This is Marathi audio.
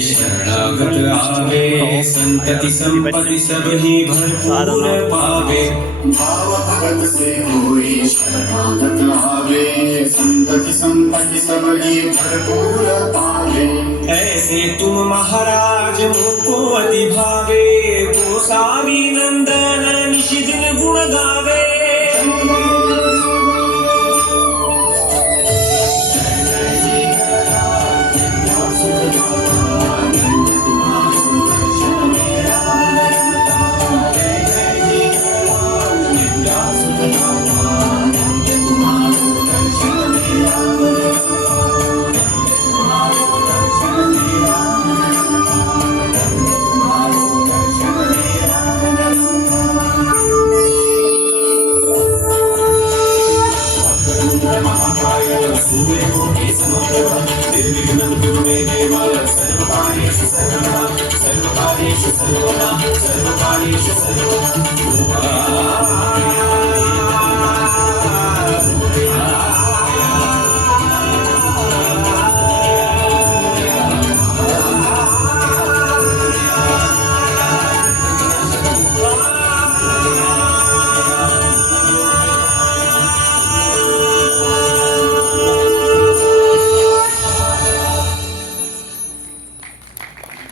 शरणागत आवे संतति संपत्ति सब ही भरपूर पावे भाव भगत से होई शरणागत आवे संतति संपत्ति सब ही भरपूर पावे। ऐसे तुम महाराज मुझको अति भावे गोसावी नंदन निशिदिन गुण गावे। सर्वकार्येषु सर्वदा सर्वकार्येषु सर्वदा